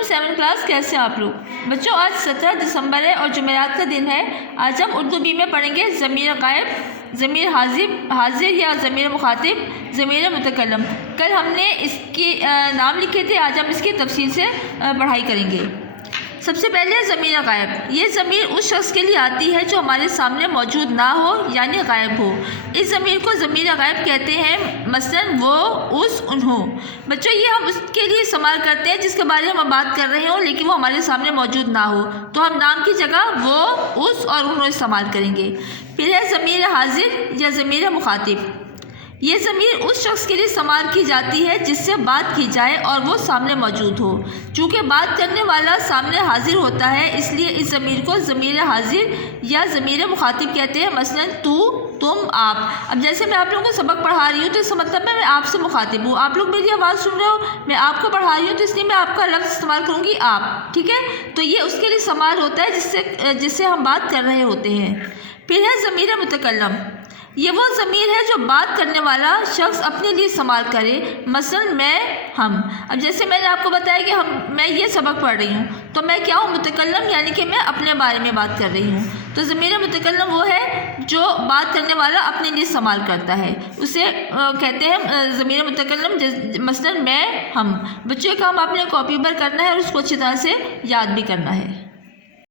وعلیکم 7 کلاس، کیسے آپ لوگ بچوں؟ آج 17 دسمبر ہے اور جمعرات کا دن ہے۔ آج ہم اردو بی میں پڑھیں گے ضمیر غائب، ضمیر حاضر یا ضمیر مخاطب، ضمیر متکلم۔ کل ہم نے اس کے نام لکھے تھے، آج ہم اس کی تفصیل سے پڑھائی کریں گے۔ سب سے پہلے ضمیر غائب۔ یہ ضمیر اس شخص کے لیے آتی ہے جو ہمارے سامنے موجود نہ ہو یعنی غائب ہو۔ اس ضمیر کو ضمیر غائب کہتے ہیں، مثلا وہ، اس، انہوں۔ بچوں یہ ہم اس کے لیے استعمال کرتے ہیں جس کے بارے میں ہم بات کر رہے ہوں لیکن وہ ہمارے سامنے موجود نہ ہو، تو ہم نام کی جگہ وہ، اس اور انہوں استعمال کریں گے۔ پھر ہے ضمیر حاضر یا ضمیر مخاطب۔ یہ ضمیر اس شخص کے لیے استعمال کی جاتی ہے جس سے بات کی جائے اور وہ سامنے موجود ہو۔ چونکہ بات کرنے والا سامنے حاضر ہوتا ہے اس لیے اس ضمیر کو ضمیر حاضر یا ضمیر مخاطب کہتے ہیں، مثلا تو، تم، آپ۔ اب جیسے میں آپ لوگوں کو سبق پڑھا رہی ہوں تو اس کا مطلب میں آپ سے مخاطب ہوں، آپ لوگ میری آواز سن رہے ہو، میں آپ کو پڑھا رہی ہوں تو اس لیے میں آپ کا لفظ استعمال کروں گی آپ، ٹھیک ہے؟ تو یہ اس کے لیے استعمال ہوتا ہے جس سے ہم بات کر رہے ہوتے ہیں۔ پھر ہے ضمیر متکلم۔ یہ وہ ضمیر ہے جو بات کرنے والا شخص اپنے لیے استعمال کرے، مثلا میں، ہم۔ اب جیسے میں نے آپ کو بتایا کہ میں یہ سبق پڑھ رہی ہوں تو میں کیا ہوں؟ متکلم، یعنی کہ میں اپنے بارے میں بات کر رہی ہوں۔ تو ضمیر متکلم وہ ہے جو بات کرنے والا اپنے لیے استعمال کرتا ہے، اسے کہتے ہیں ضمیر متکلم، مثلا میں، ہم۔ بچوں کا کام آپ نے کاپی پر کرنا ہے اور اس کو اچھی طرح سے یاد بھی کرنا ہے۔